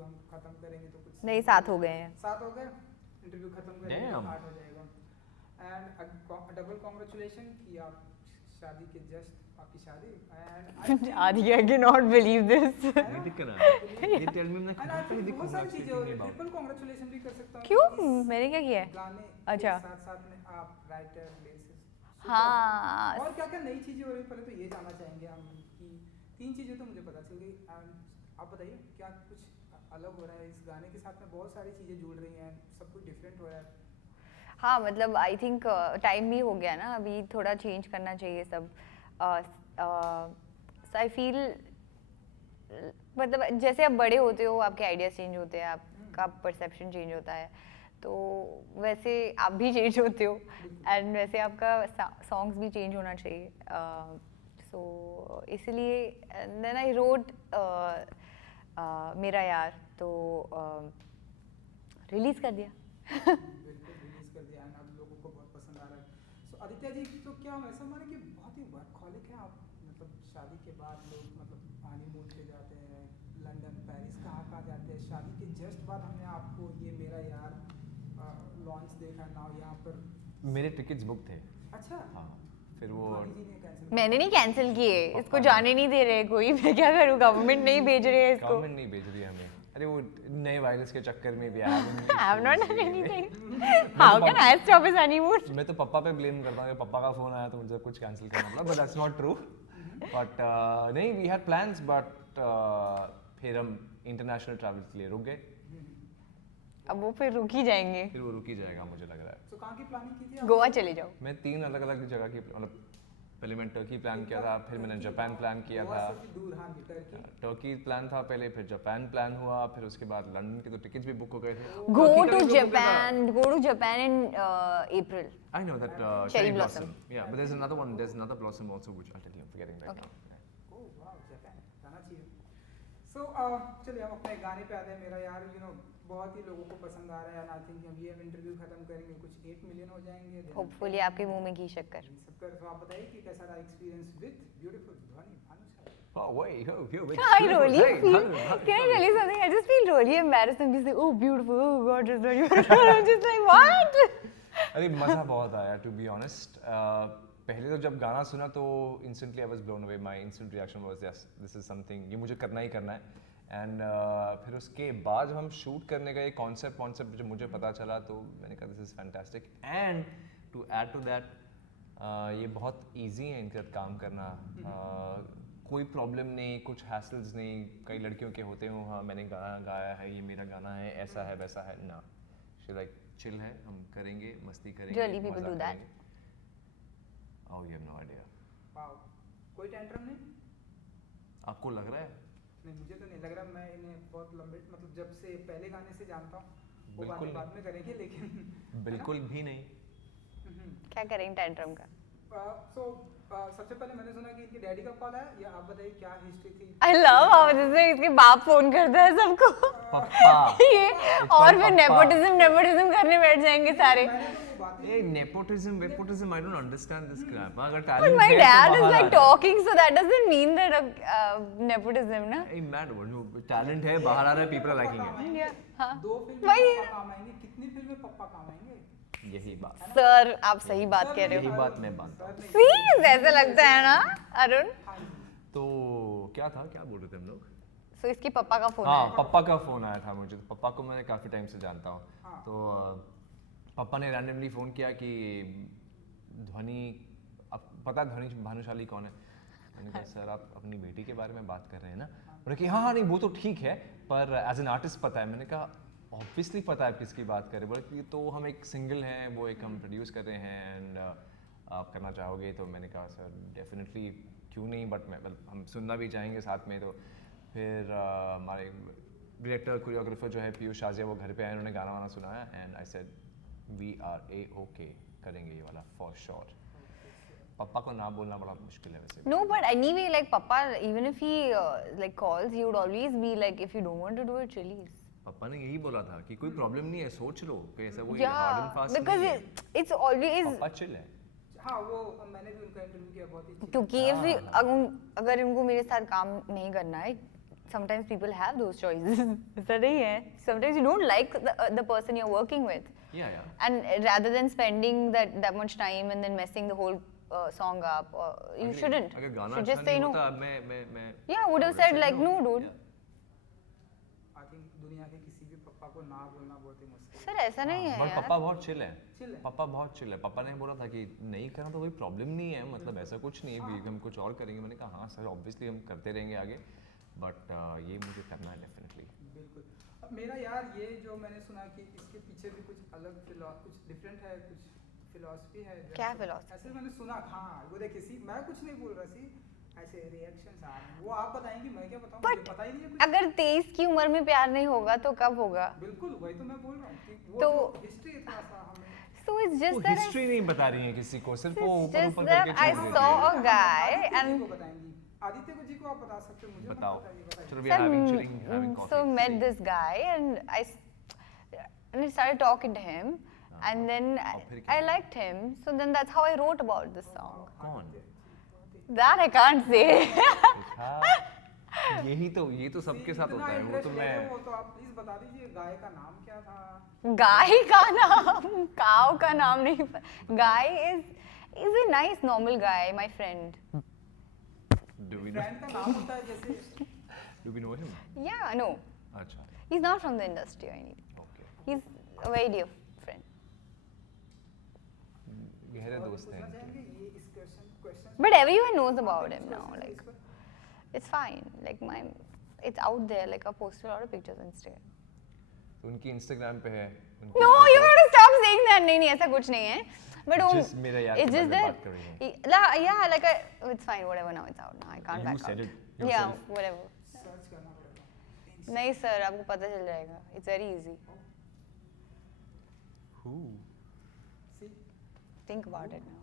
जो हम खत्म करेंगे तो कुछ नहीं 7 हो गए हैं 7 हो गए इंटरव्यू खत्म करेंगे तो 8 हो जाएगा एंड डबल कांग्रेचुलेशन कि आप शादी के जस्ट आपकी शादी एंड आदि I can not believe this ये दिख रहा है ये टेल मी मैं एंड बहुत सारी चीजें हो रही है ट्रिपल कांग्रेचुलेशन भी कर सकता हूं क्यों मैंने क्या किया है गाने अच्छा के साथ साथ में आप राइटर लिरिसिस्ट हाँ और क्या क्या नई चीजें हो रही पहले तो ये जानना चाहेंगे हम कि 3 चीजें तो मुझे पता चल गई आप बताइए क्या कुछ अलग हो रहा है इस गाने के साथ में बहुत सारी चीजें जुड़ रही हैं सब कुछ डिफरेंट हो रहा है हाँ मतलब आई थिंक टाइम भी हो गया ना अभी थोड़ा चेंज करना चाहिए सब सो आई फील मतलब जैसे आप बड़े होते हो आपके आइडियाज चेंज होते हैं आपका परसेप्शन चेंज होता है तो वैसे आप भी चेंज होते हो एंड वैसे आपका सॉन्ग्स भी चेंज होना चाहिए सो इसलिए देन आई रोट मेरा यार तो रिलीज़ कर दिया बिल्कुल रिलीज कर दिया एंड अब लोगों को बहुत पसंद आ रहा है सो आदित्य जी तो क्या हम ऐसा माने कि बहुत ही वर्कहॉलिक है आप मतलब शादी के बाद लोग मतलब हनीमून पे जाते हैं लंदन पेरिस कहाँ जाते हैं शादी के जस्ट बाद हमने आपको ये मेरा यार लॉन्च देखा नाउ यहाँ पर मेरे टिकट्स बुक थे अच्छा हाँ फिर वो मैंने नहीं कैंसिल किए इसको जाने नहीं दे रहे कोई मैं क्या करूँ गवर्नमेंट नहीं भेज रहे हैं इसको गवर्नमेंट नहीं भेज रही हमें अरे वो नए वायरस के चक्कर में भी I have not done anything. How can I stop his honeymoon? मैं तो पापा पे ब्लेम करता हूँ कि पापा का फोन आया तो मुझे कुछ कैंसिल करना पड़ा but that's not true but नहीं वी हैड प्लान्स बट फिर हम इंटरनेशनल ट्रैवल के लिए रुक गए अब वो फिर रुक ही जाएंगे फिर वो रुक ही जाएगा मुझे लग रहा है तो कहाँ की प्लानिंग की थी गोवा चले जाओ मैं 3 अलग अलग जगह की मतलब पहले मैं टर्की प्लान किया था फिर मैंने जापान प्लान किया था दूर हाँ टर्की टर्की प्लान था पहले फिर जापान प्लान हुआ फिर उसके बाद लंदन के तो टिकट्स भी बुक हो गए थे go to Japan in April I know that Cherry blossom. Yeah, but there's another blossom also which I'll tell you I'm forgetting right Okay. now. Oh wow Japan जाना चाहिए सो चलिए हम अपने गाने पे आते हैं मेरा यार बहुत ही लोगों को पसंद आ रहा है आई थिंक हम ये इंटरव्यू खत्म करेंगे कुछ 8 मिलियन हो जाएंगे होपफुली आपके मुंह में घी शक्कर तो आप बताइए कि कैसा रहा एक्सपीरियंस विद ब्यूटीफुल ध्वनि Bhanushali Oh wait, I really feel can I tell you something I just feel really embarrassed I'm just like oh beautiful oh god just very beautiful I'm just like what अरे मज़ा बहुत आया to be honest पहले तो जब गाना सुना तो instantly I was blown away my instant reaction was yes this is something ये मुझे करना ही करना है एंड फिर उसके बाद जब हम शूट करने गए कॉन्सेप्ट जब मुझे पता चला तो मैंने कहा this is fantastic and to add to that ये बहुत ईजी है इनके साथ काम करना कोई प्रॉब्लम नहीं कुछ हैसल्स नहीं कई लड़कियों के होते हो हाँ मैंने गाना गाया है ये मेरा गाना है ऐसा है वैसा है ना शी लाइक चिल है हम करेंगे मस्ती करेंगे Really people do that? Oh you have no idea wow कोई टेंट्रम नहीं आपको लग रहा है नहीं मुझे तो नहीं लग रहा मैं इन्हें बहुत लंबे मतलब जब से पहले गाने से जानता हूँ वो बिल्कुल बातें बाद में करेंगे लेकिन बिल्कुल भी नहीं क्या करेंगे टेंट्रम का सो सबसे पहले मैंने सुना कि इनके डैडी का कॉल आया या आप बताइए क्या हिस्ट्री थी I love how जैसे इसके बाप फोन करता है सबको पप्पा ये और फिर नेपोटिज्म करने बैठ जाएंगे सारे मैंने तो वो बातें Hey, nepotism, I don't understand this crap. अगर But talent my है तो dad is बाहर like आ जाए। talking, so that doesn't mean that nepotism, na? Hey, man, जो talent है बाहर आ रहा है, people are liking it. Yeah, हाँ. 2 फिल्म वही में पप्पा काम आएंगे कितनी फिल्में पप्पा काम आएंगे यही बात Sir, आप सही बात कह रहे यही हो. बात मैं मानता हूँ। Please, ऐसा लगता है ना, अरुण? तो क्या था क्या बोल रहे थे हम लोग So इसके पापा का फोन हाँ है. पापा का फोन आया था मुझे तो पापा को मैं काफ़ी टाइम से जानता हूँ तो पापा ने रैंडमली फ़ोन किया कि ध्वनि अब पता है ध्वनि भानुशाली कौन है मैंने कहा सर आप अपनी बेटी के बारे में बात कर रहे हैं ना बोले कि हाँ हाँ नहीं वो तो ठीक है पर एज एन आर्टिस्ट पता है मैंने कहा ऑब्वियसली पता है किसकी बात कर रहे बोले कि तो हम एक सिंगल हैं वो एक हम प्रोड्यूस कर रहे हैं एंड आप करना चाहोगे तो मैंने कहा सर डेफिनेटली क्यों नहीं बट मैं हम सुनना भी चाहेंगे साथ में तो फिर हमारे डायरेक्टर कोरियोग्राफर जो है पीयूष शाजिया वो घर पे आए उन्होंने गाना वाना सुनाया and I said we are A-OK करेंगे ये वाला फॉर श्योर पापा को ना बोलना बड़ा मुश्किल है वैसे No, but anyway, like Papa, even if he like calls, he would always be like, if you don't want to do it, release. पापा ने यही बोला था कि कोई प्रॉब्लम नहीं है सोच लो कोई ऐसा कोई hard and Yeah, fast because नहीं है it's always पापा चिल है हाँ वो मैंने भी उनका इंटरव्यू किया बहुत ही क्योंकि if we अगर इनको मेरे साथ काम नहीं करना है sometimes people have those choices. ऐसा नहीं है. Sometimes you don't like the person you're working with. Yeah, yeah. And rather than spending that much time and then messing the whole song up, you shouldn't. अगर गाना should अच्छा just say नहीं no. होता मैं Yeah, would have said like no, dude. Yeah. I think दुनिया के किसी भी पापा को ना बोलना बहुत ही मुश्किल सर ऐसा नहीं है बट यार. पापा बहुत चिल है. Chill है. पापा बहुत चिल है. पापा ने बोला था कि नहीं करना तो कोई प्रॉब्लम नहीं है, मतलब ऐसा कुछ नहीं है, हम कुछ और करेंगे. मैंने कहा हाँ सर ऑब्वियसली हम करते रहेंगे आगे, बट ये मुझे करना है डेफिनेटली. बिल्कुल. अब मेरा यार ये जो मैंने सुना कि इसके पीछे भी कुछ अलग कुछ डिफरेंट है, कुछ फिलॉसफी है. क्या philosophy? ऐसे मैंने सुना. हाँ वो देखिए सी मैं कुछ नहीं बोल रहा सी, ऐसे रिएक्शंस आ रहे हैं, वो आप बताएंगे मैं क्या बताऊं, मुझे पता ही नहीं है कुछ. अगर 23 की उम्र में प्यार नहीं होगा तो कब होगा? बिल्कुल वही तो मैं बोल रहा हूँ कि वो तो- हिस्ट्री थोड़ा सा हमें So it's वो just that हिस्ट्री नहीं बता रही है किसी को, सिर्फ वो it's ऊपर just ऊपर that करके I छोड़ देती saw है. a guy Aditya ji and को बताएंगी. आदित्य को जी को आप बता सकते हो, मुझे मत बताओ. बताइए. चलो we are having Sir, chilling, having coffee. so met this guy and I started talking to him and then फिर क्या I हुआ? liked him. So then that's how I wrote about this song. कौन? That I can't say. देखा? ये तो सबके साथ होता है. वो तो मैं वो तो आप प्लीज बता दीजिए गाय का नाम क्या था. Guy का नाम, cow का नाम नहीं. Guy is a nice normal guy, my friend. do we know friend का नाम होता है जैसे. do we know him? Yeah, no, अच्छा. he's not from the industry or anything. Okay. He's a very dear friend. गहरे और दोस्त हैं. पूछना चाहेंगे ये इस question But everyone knows about him now. Like it's fine. Like it's out there. Like I posted a lot of pictures on Instagram. तो उनकी इंस्टाग्राम पे है. उनकी No, you photo- have to stop saying that. नहीं नहीं ऐसा कुछ नहीं है. But Just मेरा यार it's के just बारे में that. बात कर रही हैं. Yeah, like it's fine. Whatever. Now it's out. Now I can't You back said out. it Yeah, yourself. whatever. Search करना पड़ेगा. नहीं सर आपको पता चल जाएगा. It's very easy. Who? See, Think about it now.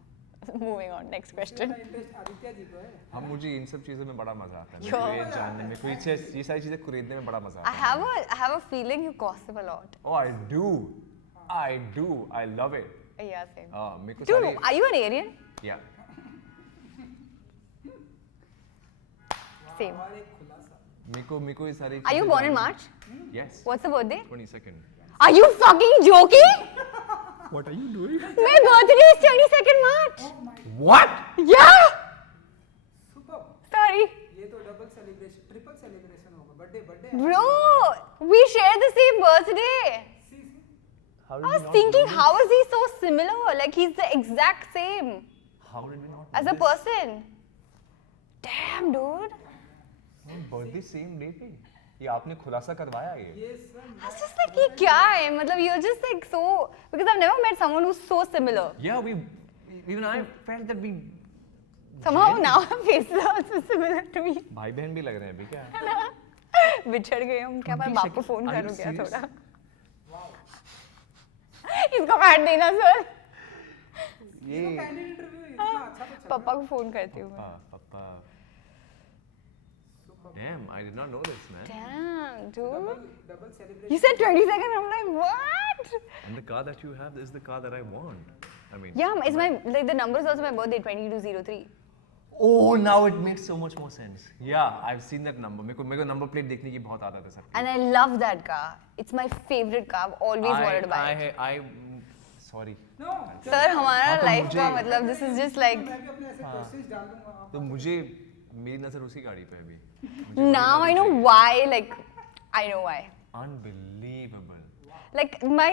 Moving on. Next question. Interest Aditya ji को है. हम मुझे इन सब चीज़ों में बड़ा मजा आता है. क्यों? मेरे को ये जानने में, कोई चीज़ ये सारी चीज़ें खरीदने में बड़ा मजा I आता है. have a feeling you gossip a lot. Oh, I do. I love it. Yeah, same. मेरे को Dude, सारी. are you an Aryan? Yeah. Same. और एक खुलासा. मेरे को ये सारी. Are you चीज़ें born in जानने- March? Yes. What's the birthday? 22nd. Are you fucking joking? What are you doing? My birthday is 22nd March. Oh my What? Yeah. Super. Sorry. ये तो डबल सेलिब्रेशन, ट्रिपल सेलिब्रेशन होगा. Birthday. Bro, we share the same birthday. See. How I was thinking, how is he so similar? Like he's the exact same How did we not? as a person. Damn, dude. Birthday same day पे. ये आपने खुलासा करवाया ये. ये sir I was just like, ये क्या है? मतलब you're just like so, because I've never met someone who's so similar. Yeah, even I felt that we. Somehow now our faces are also similar to me. भाई बहन भी लग रहे हैं अभी क्या? बिछड़ गए हम क्या? मैं बाप को फोन Are you करूँ क्या serious? थोड़ा? इसको काट देना सर. ये. कैंडिड इंटरव्यू इतना अच्छा तो चल. पापा को फोन करती हूँ मैं. पापा. Damn, I did not know this, man. Damn, dude. Double celebration. You said 22nd. I'm like, what? And the car that you have is the car that I want. I mean. Yeah, it's my like the number is also my birthday 2203. Oh, now it makes so much more sense. Yeah, I've seen that number. मेरे को number plate देखने की बहुत आदत है sir. And I love that car. It's my favorite car. I've always wanted to buy it. Sorry. No. Sir हमारा हाँ, तो लाइफ का मुझे- मतलब this is just like मैं भी अपने ऐसे क्वेश्चंस डाल दूंगा. आप तो मुझे मेरी नजर उसी गाड़ी पे है अभी. now I know why. Like I know why. Unbelievable. Like my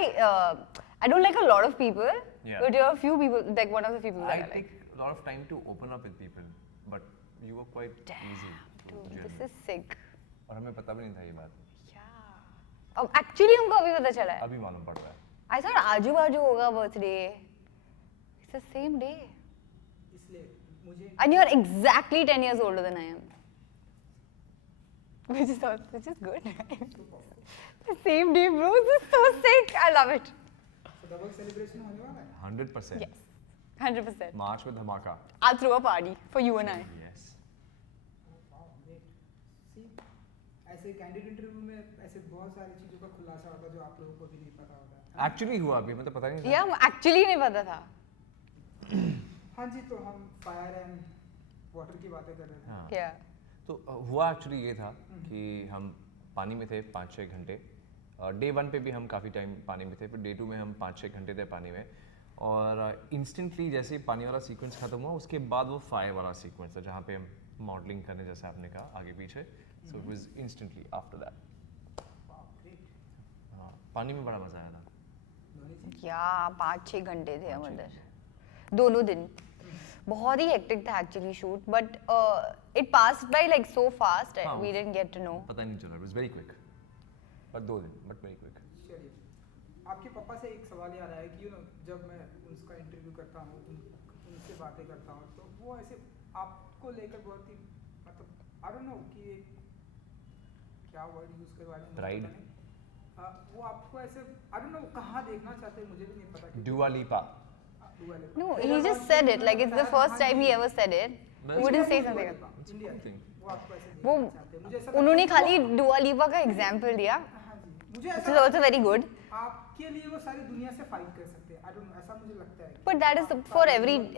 I don't like a lot of people, Yeah. but you're a few people like one of the people that I I like. take a lot of time to open up with people, but you were quite easy. to Dude, gel this with. is sick. और हमें पता भी नहीं था ये बात. Yeah. अब actually हमको अभी पता चला है. अभी मालूम पड़ रहा है. I thought आजू बाजू होगा birthday. It's the same day. इसलिए मुझे And you're exactly 10 years older than I am. Which is good. The same day, bro. This is so sick. I love it. Double celebration होने वाला है. 100%. Yes. 100%. मार्च में धमाका. I'll throw a party for you and I. Yes. Wow great. See ऐसे candid interview में ऐसे बहुत सारी चीजों का खुलासा होता है जो आप लोगों को भी नहीं पता होता है. Actually हुआ अभी मतलब पता नहीं था. Yeah, actually नहीं पता था. हाँ जी, तो हम फायर एंड वाटर की बातें कर रहे थे. हाँ. Yeah. तो हुआ एक्चुअली ये था कि हम पानी में थे 5-6 घंटे। डे 1 पे भी हम काफ़ी टाइम पानी में थे, फिर डे 2 में हम 5-6 घंटे थे पानी में। और इंस्टेंटली जैसे पानी वाला सीक्वेंस खत्म हुआ उसके बाद वो फायर वाला सीक्वेंस था जहाँ पे हम मॉडलिंग करने, जैसे आपने कहा, आगे पीछे। So it was instantly after that. हाँ, पानी में बड़ा मज़ा आया था। क्या 5-6 घंटे थे हम अंदर दोनों दिन। बहुत ही हेक्टिक था actually shoot, but it passed by like so fast we didn't get to know. पता नहीं चला, it was very quick. But 2 दिन, बट वेरी क्विक। चलिए, आपके पापा से एक सवाल याद आया कि जब मैं उसका इंटरव्यू करता हूँ, उनसे बातें करता हूँ, तो वो ऐसे आपको लेकर बहुत ही मतलब आई डोंट नो कि क्या वर्ड यूज करवा रहे हैं, वो आपको ऐसे आई डोंट नो कहाँ देखना चाहते हैं, मुझे भी नहीं पता। Dua Lipa. No, he just said it like it's the first time he ever said it. He wouldn't say something. वो उन्होंने खाली Dua Lipa का एग्जांपल दिया, which is also very good. आपके लिए वो सारी दुनिया से फाइट कर सकते हैं, आई डोंट नो, ऐसा मुझे लगता है। But that is for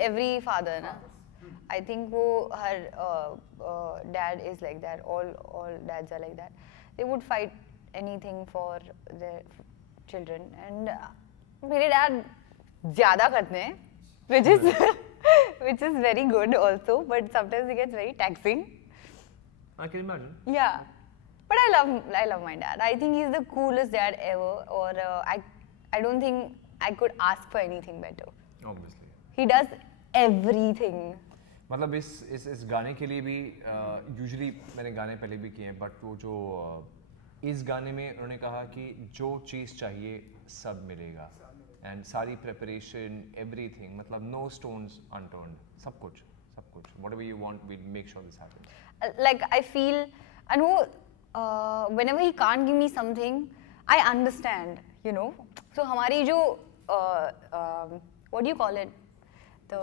every father, ना? I think वो her dad is like that. All dads are like that. They would fight anything for their children, and मेरे dad ज़्यादा करते हैं, which is very good also, but sometimes it gets very taxing. I can imagine. Yeah, but I love my dad. I think he's the coolest dad ever, or I don't think I could ask for anything better. Obviously. He does everything. मतलब इस गाने के लिए भी usually मैंने गाने पहले भी किए हैं, बट वो जो इस गाने में उन्होंने कहा कि जो चीज़ चाहिए सब मिलेगा, एंड सारी प्रिपरेशन, एवरीथिंग, मतलब नो स्टोन्स अनटर्न्ड, सब कुछ whatever you want, we'll make sure this happens. Like I feel, I know whenever he can't give me something, I understand, you know. So हमारी जो what do you call it, the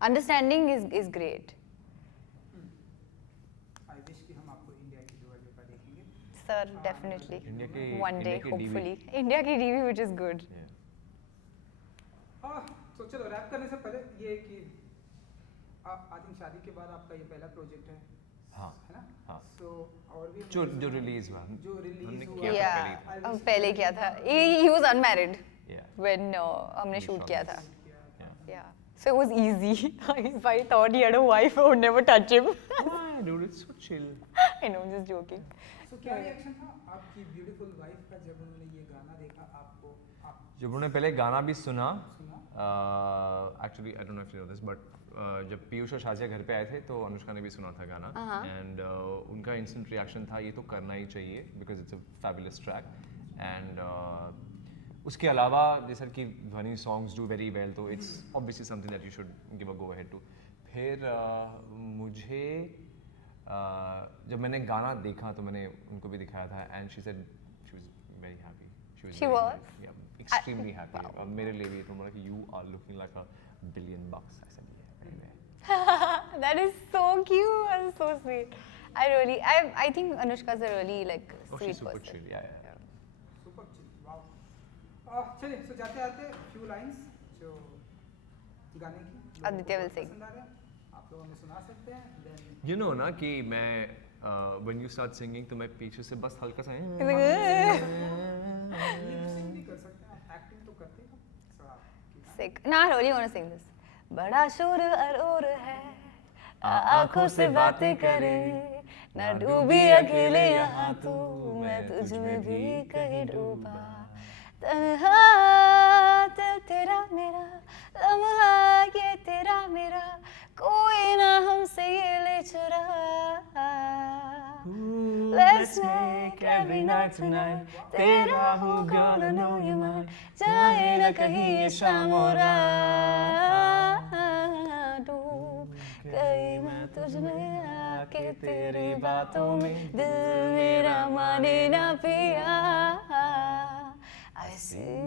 understanding is great. I wish कि हम आपको India की Dua Lipa देखेंगे. Sir, definitely. India के One day, India के DV. hopefully. India की DV, which is good. तो चलो रैप करने से पहले ये कि आई थिंक शादी के बाद आपका ये पहला प्रोजेक्ट है, हाँ, है ना? हाँ. So और भी जो रिलीज हुआ, जो हमने रिलीज किया हुआ, था पहले ही था. पहले किया था. He was unmarried Yeah. when हमने shoot किया था. Yeah. Yeah. So it was easy. If I thought he had a wife, I would never touch him. Why, dude? It's so chill. I know, I'm just joking. So क्या reaction था आपकी beautiful wife का जब उन्होंने ये गाना देखा आपको? जब उन्होंने पहले गाना भी सुना, actually I don't know if you know this, but जब पीयूष और शाजिया घर पे आए थे तो अनुष्का ने भी सुना था गाना, एंड उनका इंस्टेंट रिएक्शन था ये तो करना ही चाहिए because it's a fabulous track. And उसके अलावा जैसा कि Dhvani songs do very well, तो it's obviously something that you should give a go ahead to. फिर मुझे जब मैंने गाना देखा तो मैंने उनको भी दिखाया था, and she said she was very happy. She was? Yeah, extremely happy. मेरे लिए भी तो कि you are looking like $1 billion. I said yeah. That is so cute and so sweet. I think Anushka's a really like Oh, sweet she's super person. chill. Yeah. Super chill, wow. चलिए, so जाते आते few lines जो गाने की लोगों को Aditya will बहुत sing. पसंद आ रहे हैं, आप लोगों ने सुना सकते हैं. Then You know ना कि मैं when you start singing तो मैं पीछे से बस हल्का सा He's like, "Eh." Lip sync भी कर सकते हैं, आप एक्टिंग तो करते हैं. So आपकी Sick. No, I really want to sing this. बड़ा शोर अरोर है, आँखों से बातें करे, ना डूबी अकेले यहाँ तू, मैं तुझ में भी कहीं डूबा. तन्हा दिल तेरा मेरा, लम्हा ये तेरा मेरा, कोई ना हमसे ये ले चुरा. Let's make every night tonight तेरा हूँ, gonna know you mine. जाए ना कहीं ये शाम और रात, डूब गई मैं तुझ में आके तेरी बातों में, दिल मेरा माने ना पिया. I see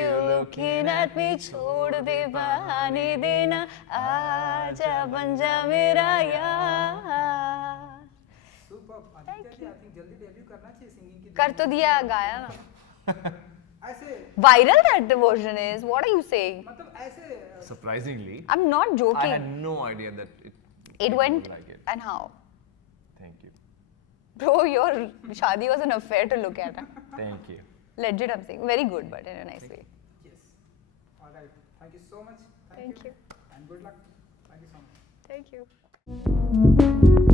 you looking at me, छोड़ दे बहाने देना, आजा बन जा मेरा यार. Super. Aditya ji, I think जल्दी डेब्यू करना चाहिए सिंगिंग की. कर तो दिया, गाया ना. ऐसे Viral that the version is. What are you saying? मतलब ऐसे Surprisingly, I'm not I joking. had no idea that It went like it. and how? Thank you. Bro, your shadi was an affair to look at. Thank you. Legit, I'm saying. Very good, but in a nice way. Yes. All right. Thank you so much. Thank you. And good luck. Thank you so much. Thank you.